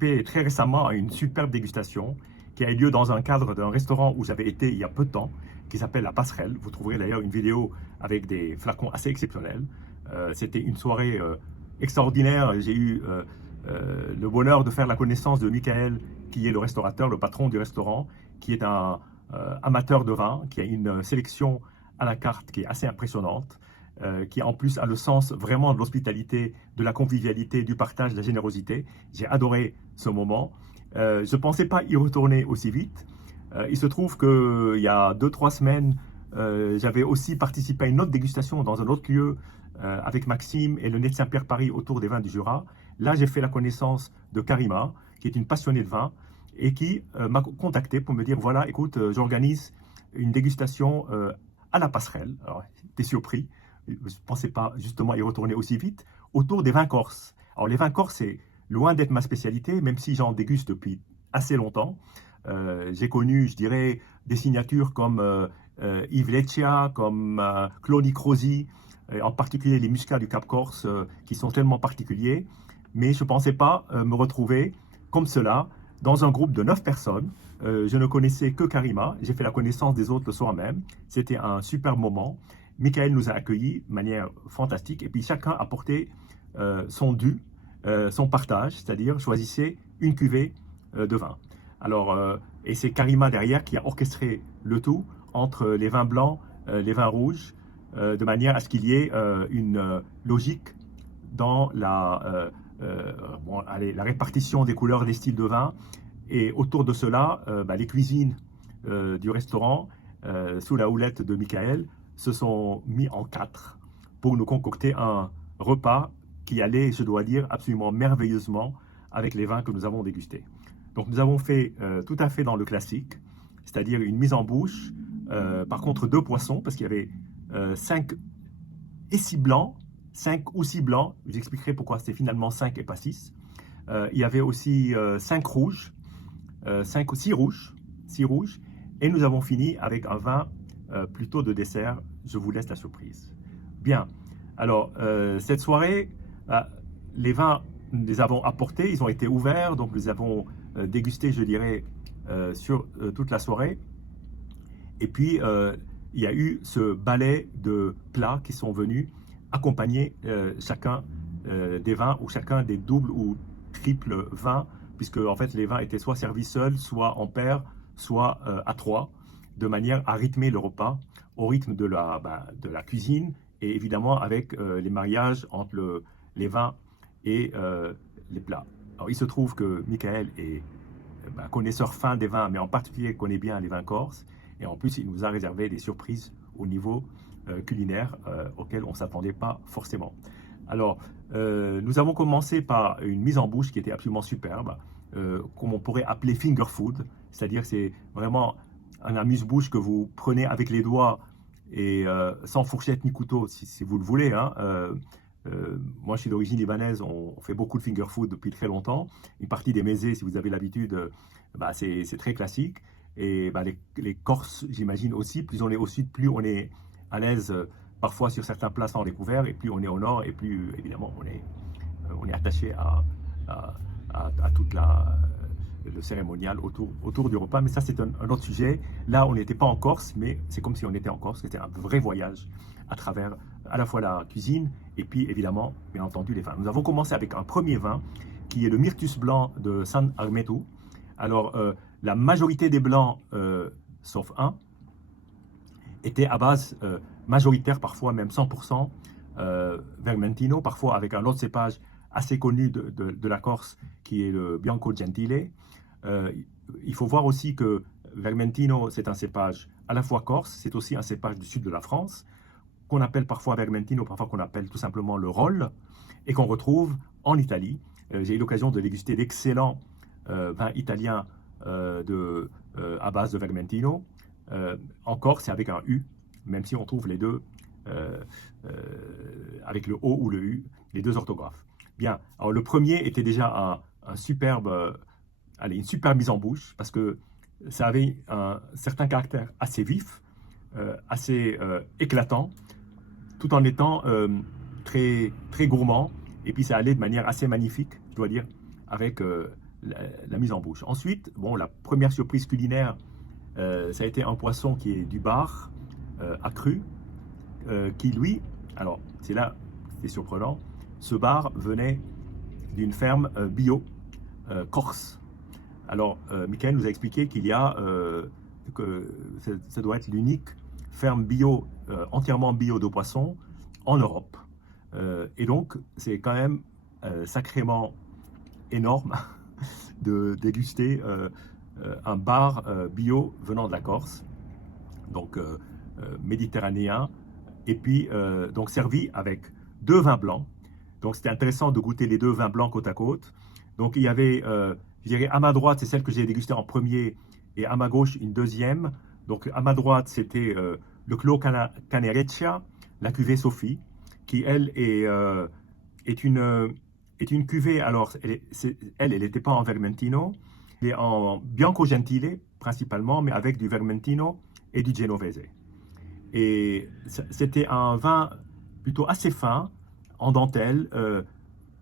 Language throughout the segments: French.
participé très récemment à une superbe dégustation qui a eu lieu dans un cadre d'un restaurant où j'avais été il y a peu de temps, qui s'appelle La Passerelle. Vous trouverez d'ailleurs une vidéo avec des flacons assez exceptionnels. C'était une soirée extraordinaire. J'ai eu le bonheur de faire la connaissance de Michael, qui est le restaurateur, le patron du restaurant, qui est un amateur de vin, qui a une sélection à la carte qui est assez impressionnante, qui en plus a le sens vraiment de l'hospitalité, de la convivialité, du partage, de la générosité. J'ai adoré ce moment. Je ne pensais pas y retourner aussi vite. Il se trouve qu'il y a 2-3 semaines, j'avais aussi participé à une autre dégustation dans un autre lieu avec Maxime et le Nez de Saint-Pierre Paris autour des vins du Jura. Là, j'ai fait la connaissance de Karima, qui est une passionnée de vin et qui m'a contacté pour me dire, voilà, écoute, j'organise une dégustation à la Passerelle. Alors, j'étais surpris. Je ne pensais pas justement y retourner aussi vite, autour des vins corses. Alors les vins corses, c'est loin d'être ma spécialité, même si j'en déguste depuis assez longtemps. J'ai connu, je dirais, des signatures comme Yves Leccia, comme Clonic Rossi, en particulier les muscats du Cap Corse, qui sont tellement particuliers. Mais je ne pensais pas me retrouver comme cela, dans un groupe de 9 personnes. Je ne connaissais que Karima, j'ai fait la connaissance des autres le soir même. C'était un super moment. Michael nous a accueillis de manière fantastique et puis chacun a porté son dû, son partage, c'est-à-dire choisissait une cuvée de vin. Alors, et c'est Karima derrière qui a orchestré le tout entre les vins blancs, les vins rouges, de manière à ce qu'il y ait une logique dans la répartition des couleurs, des styles de vin. Et autour de cela, les cuisines du restaurant, sous la houlette de Michael, se sont mis en 4 pour nous concocter un repas qui allait, je dois dire, absolument merveilleusement avec les vins que nous avons dégustés. Donc nous avons fait tout à fait dans le classique, c'est-à-dire une mise en bouche, par contre 2 poissons, parce qu'il y avait 5 et 6 blancs, 5 ou 6 blancs, je vous expliquerai pourquoi c'était finalement 5 et pas 6. Il y avait aussi 5 rouges, 5 ou 6 rouges, 6 rouges, et nous avons fini avec un vin plutôt de dessert. Je vous laisse la surprise. Bien, alors cette soirée, les vins, nous les avons apportés, ils ont été ouverts, donc nous les avons dégustés, je dirais, sur toute la soirée. Et puis, il y a eu ce balai de plats qui sont venus accompagner chacun des vins ou chacun des doubles ou triples vins, puisque en fait les vins étaient soit servis seuls, soit en paire, soit à 3, de manière à rythmer le repas au rythme de la cuisine et évidemment avec les mariages entre les vins et les plats. Alors il se trouve que Michael est connaisseur fin des vins, mais en particulier connaît bien les vins corses, et en plus il nous a réservé des surprises au niveau culinaire auxquelles on ne s'attendait pas forcément. Alors, nous avons commencé par une mise en bouche qui était absolument superbe, comme on pourrait appeler finger food, c'est-à-dire c'est vraiment un amuse-bouche que vous prenez avec les doigts et sans fourchette ni couteau, si vous le voulez. Hein. Moi, je suis d'origine libanaise, on fait beaucoup de finger food depuis très longtemps. Une partie des mésés, si vous avez l'habitude, c'est très classique. Et les Corses, j'imagine aussi, plus on est au sud, plus on est à l'aise parfois sur certains plats sans découvert, et plus on est au nord, et plus évidemment on est attaché à toute le cérémonial autour du repas. Mais ça, c'est un autre sujet. Là, on n'était pas en Corse, mais c'est comme si on était en Corse. C'était un vrai voyage à travers à la fois la cuisine et puis évidemment, bien entendu, les vins. Nous avons commencé avec un premier vin qui est le Myrtus blanc de San Armetu. Alors, la majorité des blancs, sauf un, étaient à base majoritaire, parfois même 100%, Vermentino, parfois avec un autre cépage assez connu de la Corse, qui est le Bianco Gentile. Il faut voir aussi que Vermentino, c'est un cépage à la fois corse, c'est aussi un cépage du sud de la France, qu'on appelle parfois Vermentino, parfois qu'on appelle tout simplement le Rolle, et qu'on retrouve en Italie. J'ai eu l'occasion de déguster d'excellents vins italiens à base de Vermentino. En Corse, c'est avec un U, même si on trouve les deux avec le O ou le U, les deux orthographes. Bien, alors le premier était déjà une superbe mise en bouche, parce que ça avait un certain caractère assez vif, assez éclatant, tout en étant très, très gourmand, et puis ça allait de manière assez magnifique, je dois dire, avec la mise en bouche. Ensuite, bon, la première surprise culinaire, ça a été un poisson qui est du bar accru, qui lui, alors c'est là, c'est surprenant, ce bar venait d'une ferme bio corse. Alors, Michael nous a expliqué qu'il y a, que ça doit être l'unique ferme bio, entièrement bio de poissons en Europe. Et donc, c'est quand même sacrément énorme de déguster un bar bio venant de la Corse, donc méditerranéen, et puis donc servi avec deux vins blancs. Donc c'était intéressant de goûter les deux vins blancs côte à côte. Donc il y avait, je dirais, à ma droite, c'est celle que j'ai dégustée en premier, et à ma gauche, une deuxième. Donc à ma droite, c'était le Clos Canereccia, la cuvée Sophie, qui elle est une cuvée, alors elle n'était pas en Vermentino, elle est en Bianco Gentile principalement, mais avec du Vermentino et du Genovese. Et c'était un vin plutôt assez fin, en dentelle,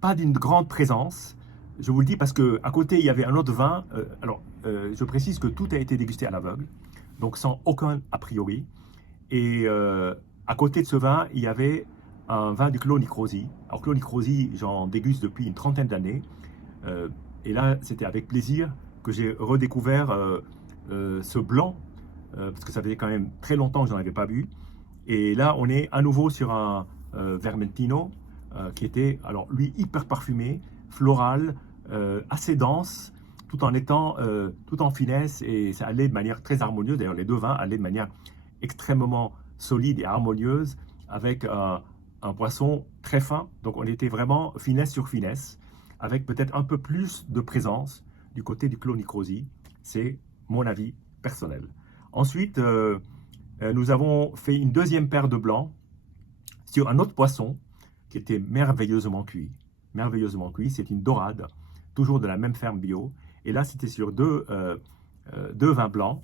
pas d'une grande présence. Je vous le dis parce qu'à côté, il y avait un autre vin. Je précise que tout a été dégusté à l'aveugle, donc sans aucun a priori. Et à côté de ce vin, il y avait un vin du Clos Nicrosi. Alors, Clos Nicrosi, j'en déguste depuis une trentaine d'années. Et là, c'était avec plaisir que j'ai redécouvert ce blanc, parce que ça faisait quand même très longtemps que je n'en avais pas bu. Et là, on est à nouveau sur un Vermentino qui était, alors lui, hyper parfumé, floral, assez dense, tout en finesse, et ça allait de manière très harmonieuse. D'ailleurs, les deux vins allaient de manière extrêmement solide et harmonieuse, avec un poisson très fin. Donc on était vraiment finesse sur finesse, avec peut-être un peu plus de présence du côté du Clos Nicrosi. C'est mon avis personnel. Ensuite, nous avons fait une deuxième paire de blancs sur un autre poisson qui était merveilleusement cuit. Merveilleusement cuit, c'est une dorade, toujours de la même ferme bio. Et là, c'était sur deux vins blancs.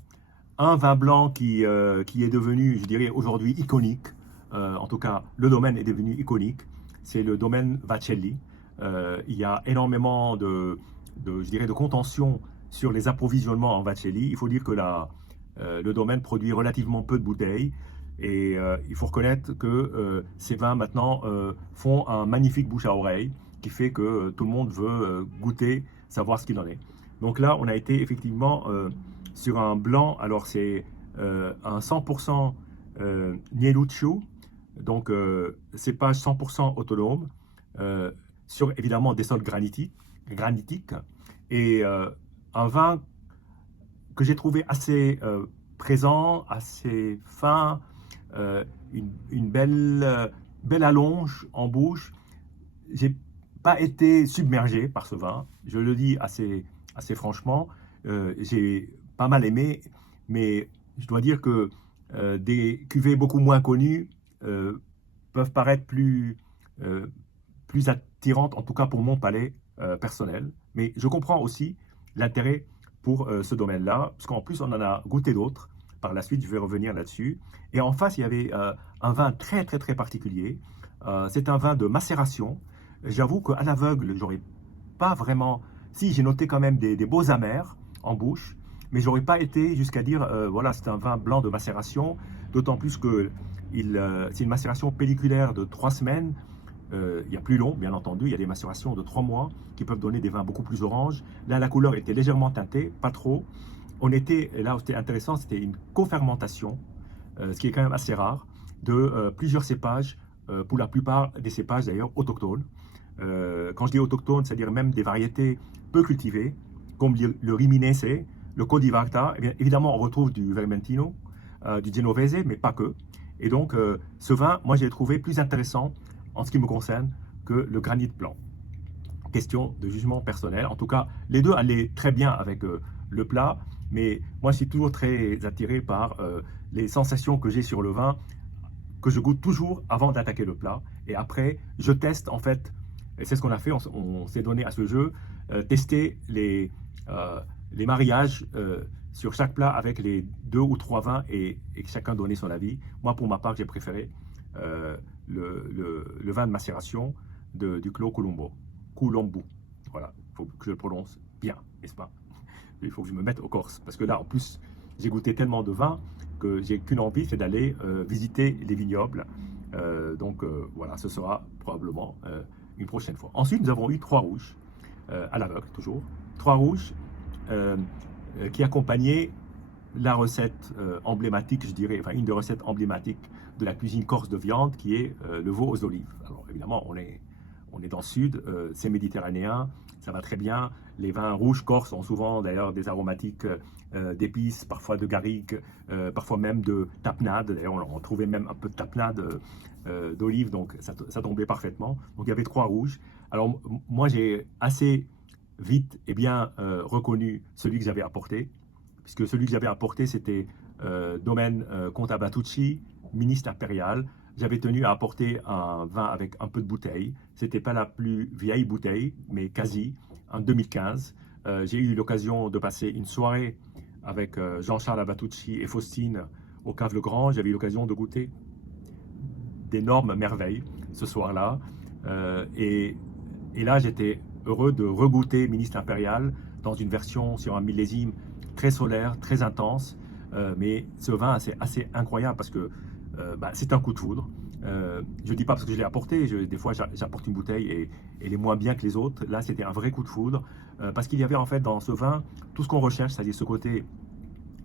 Un vin blanc qui est devenu, je dirais, aujourd'hui iconique. En tout cas, le domaine est devenu iconique. C'est le domaine Vacelli. Il y a énormément je dirais, de contention sur les approvisionnements en Vacelli. Il faut dire que le domaine produit relativement peu de bouteilles. Et il faut reconnaître que ces vins maintenant font un magnifique bouche à oreille qui fait que tout le monde veut goûter, savoir ce qu'il en est. Donc là, on a été effectivement sur un blanc. Alors c'est un 100% Nieluccio, donc cépage 100% autonome, sur évidemment des sols granitiques, et un vin que j'ai trouvé assez présent, assez fin, une belle allonge en bouche. J'ai pas été submergé par ce vin, je le dis assez franchement. J'ai pas mal aimé, mais je dois dire que des cuvées beaucoup moins connues peuvent paraître plus attirantes, en tout cas pour mon palais personnel. Mais je comprends aussi l'intérêt pour ce domaine-là, parce qu'en plus on en a goûté d'autres. Par la suite, je vais revenir là-dessus. Et en face, il y avait un vin très particulier. C'est un vin de macération. J'avoue qu'à l'aveugle, j'aurais pas vraiment... Si, j'ai noté quand même des beaux amers en bouche, mais j'aurais pas été jusqu'à dire, voilà, c'est un vin blanc de macération, d'autant plus que c'est une macération pelliculaire de 3 semaines. Il y a plus long, bien entendu, il y a des macérations de 3 mois qui peuvent donner des vins beaucoup plus oranges. Là, la couleur était légèrement teintée, pas trop. Là où c'était intéressant, c'était une cofermentation, ce qui est quand même assez rare, de plusieurs cépages, pour la plupart des cépages d'ailleurs autochtones. Quand je dis autochtones, c'est-à-dire même des variétés peu cultivées, comme le Riminese, le Codivarta. Eh évidemment, on retrouve du Vermentino, du Genovese, mais pas que. Et donc, ce vin, moi, j'ai trouvé plus intéressant, en ce qui me concerne, que le granit blanc. Question de jugement personnel. En tout cas, les deux allaient très bien avec le plat, mais moi, je suis toujours très attiré par les sensations que j'ai sur le vin, que je goûte toujours avant d'attaquer le plat. Et après, je teste, en fait, et c'est ce qu'on a fait, on s'est donné à ce jeu, tester les mariages sur chaque plat avec les 2 ou 3 vins et chacun donner son avis. Moi, pour ma part, j'ai préféré le vin de macération du Clos Colombo. Voilà, il faut que je le prononce bien, n'est-ce pas? Il faut que je me mette aux Corses, parce que là, en plus, j'ai goûté tellement de vin que j'ai qu'une envie, c'est d'aller visiter les vignobles. Voilà, ce sera probablement une prochaine fois. Ensuite, nous avons eu trois rouges, à l'aveugle toujours. Trois rouges euh, qui accompagnaient la recette emblématique, je dirais, enfin une des recettes emblématiques de la cuisine corse de viande, qui est le veau aux olives. Alors évidemment, on est dans le sud, c'est méditerranéen, ça va très bien. Les vins rouges corses ont souvent d'ailleurs des aromatiques d'épices, parfois de garrigue, parfois même de tapenade. D'ailleurs, on trouvait même un peu de tapenade d'olive, donc ça tombait parfaitement. Donc il y avait trois rouges. Alors moi, j'ai assez vite et bien reconnu celui que j'avais apporté, puisque celui que j'avais apporté, c'était domaine Comte Abatucci, ministre impérial. J'avais tenu à apporter un vin avec un peu de bouteille. C'était pas la plus vieille bouteille, mais quasi, en 2015. J'ai eu l'occasion de passer une soirée avec Jean-Charles Abatucci et Faustine au Cave Le Grand. J'avais eu l'occasion de goûter d'énormes merveilles ce soir-là. Et là, j'étais heureux de regoûter Ministre Impérial dans une version sur un millésime très solaire, très intense. Mais ce vin, c'est assez incroyable parce que c'est un coup de foudre. Je ne dis pas parce que je l'ai apporté, des fois j'apporte une bouteille et elle est moins bien que les autres. Là, c'était un vrai coup de foudre parce qu'il y avait en fait dans ce vin tout ce qu'on recherche, c'est-à-dire ce côté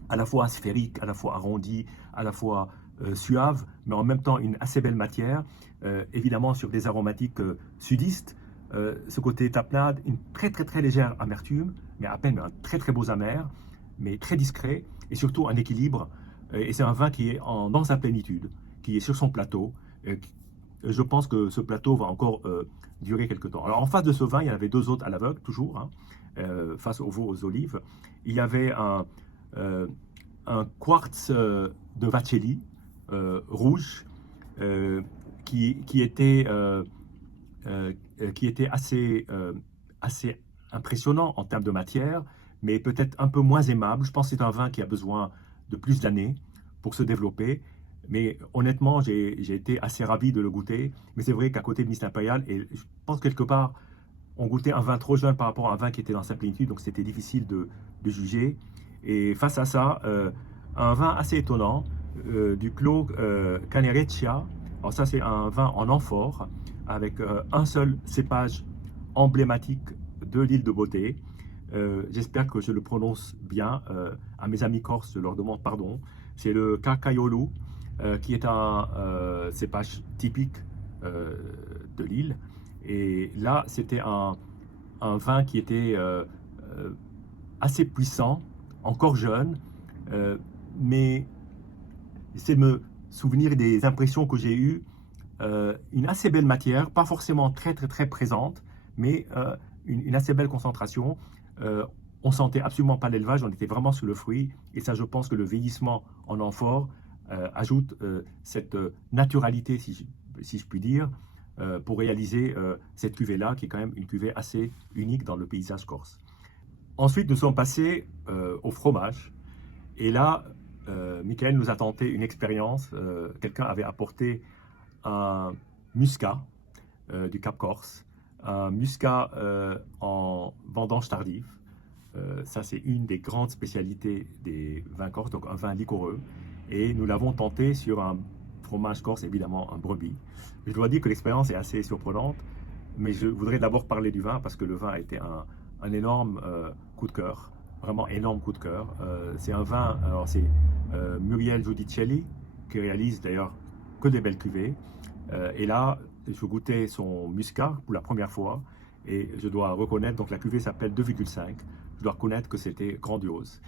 à la fois sphérique, à la fois arrondi, à la fois suave, mais en même temps une assez belle matière, évidemment sur des aromatiques sudistes, ce côté tapenade, une très très très légère amertume, mais à peine un très très beau amer, mais très discret, et surtout un équilibre, et c'est un vin qui est dans sa plénitude, qui est sur son plateau. Je pense que ce plateau va encore durer quelques temps. Alors en face de ce vin, il y en avait deux autres à l'aveugle, toujours, hein, face au veau aux olives. Il y avait euh, un quartz de Vacelli rouge qui était assez impressionnant en termes de matière, mais peut-être un peu moins aimable. Je pense que c'est un vin qui a besoin de plus d'années pour se développer. Mais honnêtement, j'ai été assez ravi de le goûter. Mais c'est vrai qu'à côté de Mist Impérial, et je pense quelque part, on goûtait un vin trop jeune par rapport à un vin qui était dans sa plénitude, donc c'était difficile de juger. Et face à ça, un vin assez étonnant du Clos Canereccia. Alors ça, c'est un vin en amphore avec un seul cépage emblématique de l'île de Beauté. J'espère que je le prononce bien. À mes amis corses, je leur demande pardon. C'est le Carcaiolo, qui est un cépage typique de l'île. Et là, c'était un vin qui était assez puissant, encore jeune, mais j'essaie de me souvenir des impressions que j'ai eues. Une assez belle matière, pas forcément très très très présente, mais une assez belle concentration. On sentait absolument pas l'élevage, on était vraiment sur le fruit, et ça, je pense que le vieillissement en amphore ajoute cette naturalité, si je puis dire, pour réaliser cette cuvée-là, qui est quand même une cuvée assez unique dans le paysage corse. Ensuite, nous sommes passés au fromage. Et là, Michael nous a tenté une expérience. Quelqu'un avait apporté un muscat du Cap Corse, un muscat en vendange tardive. Ça, c'est une des grandes spécialités des vins corses, donc un vin liquoreux. Et nous l'avons tenté sur un fromage corse, évidemment un brebis. Je dois dire que l'expérience est assez surprenante, mais je voudrais d'abord parler du vin parce que le vin a été un énorme coup de cœur, vraiment énorme coup de cœur. C'est un vin, alors c'est Muriel Giudicelli qui réalise d'ailleurs que des belles cuvées. Et là, je goûtais son muscat pour la première fois et je dois reconnaître, donc la cuvée s'appelle 2,5. Je dois reconnaître que c'était grandiose.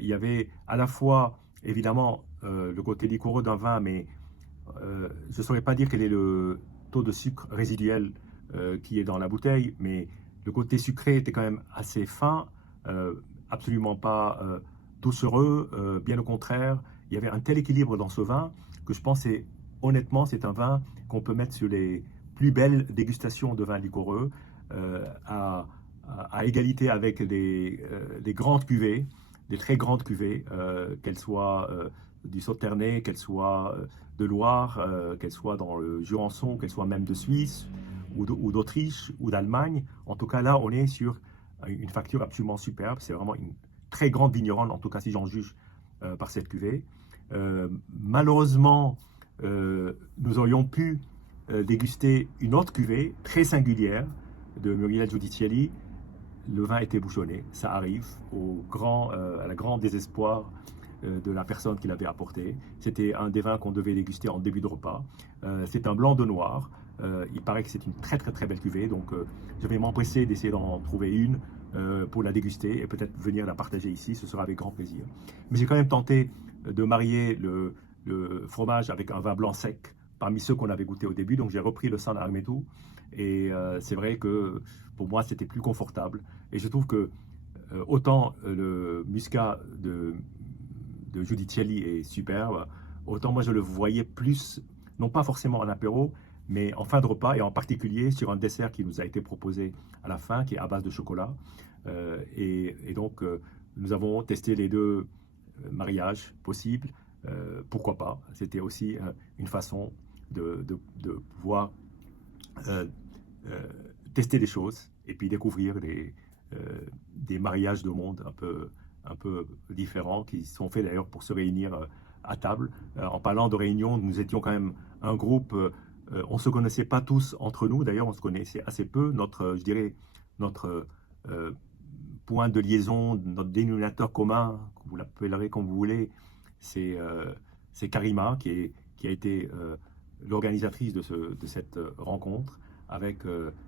Il y avait à la fois, évidemment, le côté liquoreux d'un vin, mais je ne saurais pas dire quel est le taux de sucre résiduel qui est dans la bouteille, mais le côté sucré était quand même assez fin, absolument pas doucereux, bien au contraire. Il y avait un tel équilibre dans ce vin que je pense, honnêtement, c'est un vin qu'on peut mettre sur les plus belles dégustations de vins liquoreux, à, à égalité avec des grandes cuvées, des très grandes cuvées, qu'elles soient du Sauternes, qu'elles soient de Loire, qu'elles soient dans le Jurançon, qu'elles soient même de Suisse ou d'Autriche ou d'Allemagne. En tout cas, là, on est sur une facture absolument superbe. C'est vraiment une très grande vigneronne, en tout cas si j'en juge par cette cuvée. Malheureusement, nous aurions pu déguster une autre cuvée très singulière de Muriel Giudicelli. Le vin était bouchonné, ça arrive à la grand désespoir de la personne qui l'avait apporté. C'était un des vins qu'on devait déguster en début de repas. C'est un blanc de noir. Il paraît que c'est une très très très belle cuvée, donc je vais m'empresser d'essayer d'en trouver une pour la déguster et peut-être venir la partager ici, ce sera avec grand plaisir. Mais j'ai quand même tenté de marier le fromage avec un vin blanc sec parmi ceux qu'on avait goûté au début, donc j'ai repris le San Armetu et c'est vrai que pour moi c'était plus confortable et je trouve que autant le muscat de Giudicelli est superbe, autant moi je le voyais plus, non pas forcément en apéro, mais en fin de repas et en particulier sur un dessert qui nous a été proposé à la fin, qui est à base de chocolat. Et donc, nous avons testé les deux mariages possibles. Pourquoi pas? C'était aussi une façon de pouvoir tester des choses et puis découvrir des mariages de monde un peu différents qui sont faits d'ailleurs pour se réunir à table. En parlant de réunion, nous étions quand même un groupe, on ne se connaissait pas tous entre nous, d'ailleurs on se connaissait assez peu. Je dirais, notre point de liaison, notre dénominateur commun, vous l'appellerez comme vous voulez, c'est Karima qui a été l'organisatrice de cette rencontre avec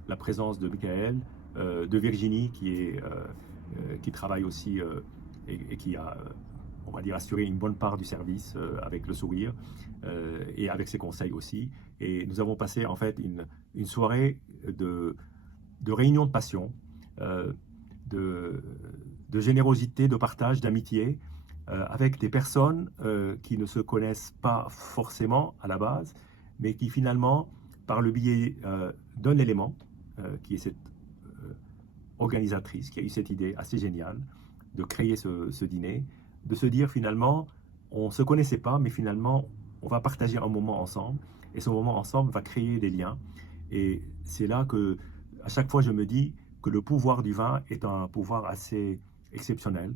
la présence de Michael, de Virginie qui travaille aussi et qui a, on va dire, assuré une bonne part du service avec le sourire et avec ses conseils aussi. Et nous avons passé en fait une soirée de réunion de passion, de générosité, de partage, d'amitié, avec des personnes qui ne se connaissent pas forcément à la base, mais qui finalement, par le biais d'un élément, qui est cette organisatrice, qui a eu cette idée assez géniale de créer ce dîner, de se dire finalement, on ne se connaissait pas, mais finalement, on va partager un moment ensemble, et ce moment ensemble va créer des liens. Et c'est là que, à chaque fois, je me dis que le pouvoir du vin est un pouvoir assez exceptionnel.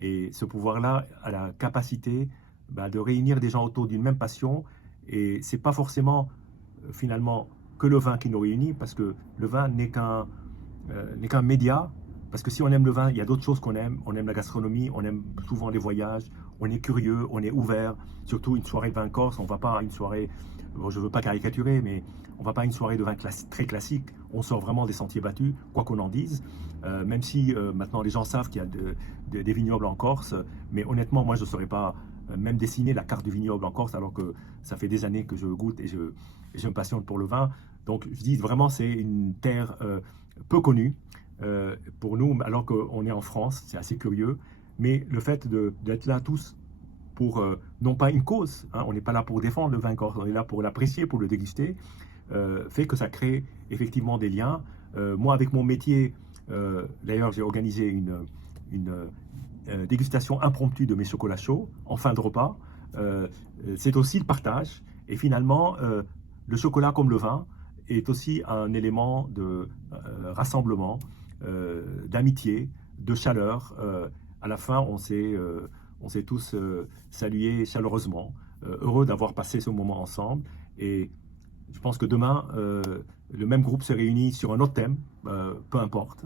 Et ce pouvoir-là a la capacité de réunir des gens autour d'une même passion. Et ce n'est pas forcément, finalement, que le vin qui nous réunit, parce que le vin n'est qu'un média. Parce que si on aime le vin, il y a d'autres choses qu'on aime. On aime la gastronomie, on aime souvent les voyages, on est curieux, on est ouvert. Surtout une soirée de vin corse, on ne va pas à une soirée, bon, je ne veux pas caricaturer, mais on ne va pas à une soirée de vin très classique. On sort vraiment des sentiers battus, quoi qu'on en dise. Même si maintenant les gens savent qu'il y a des vignobles en Corse. Mais honnêtement, moi je ne saurais pas même dessiner la carte du vignoble en Corse, alors que ça fait des années que je goûte et je me passionne pour le vin. Donc je dis vraiment, c'est une terre peu connue. Pour nous, alors qu'on est en France, c'est assez curieux, mais le fait d'être là tous pour, non pas une cause, hein, on n'est pas là pour défendre le vin corse, on est là pour l'apprécier, pour le déguster, fait que ça crée effectivement des liens. Moi, avec mon métier, d'ailleurs, j'ai organisé une dégustation impromptue de mes chocolats chauds en fin de repas. C'est aussi le partage, et finalement, le chocolat comme le vin est aussi un élément de rassemblement, d'amitié, de chaleur. À la fin, on s'est tous salués chaleureusement, heureux d'avoir passé ce moment ensemble. Et je pense que demain, le même groupe se réunit sur un autre thème, peu importe,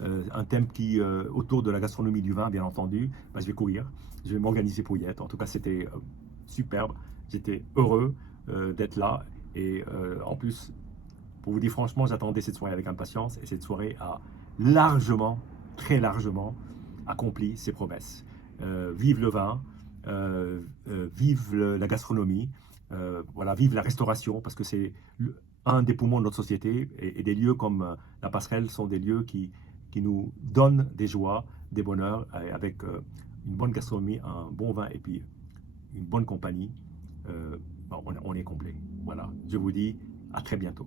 un thème qui, autour de la gastronomie du vin, bien entendu, je vais courir, je vais m'organiser pour y être. En tout cas, c'était superbe, j'étais heureux d'être là. Et en plus, pour vous dire franchement, j'attendais cette soirée avec impatience, et cette soirée a largement, très largement accompli ses promesses. Vive le vin, vive la gastronomie, voilà, vive la restauration, parce que c'est un des poumons de notre société, et des lieux comme la Passerelle sont des lieux qui nous donnent des joies, des bonheurs, avec une bonne gastronomie, un bon vin et puis une bonne compagnie. On est complet. Voilà, je vous dis à très bientôt.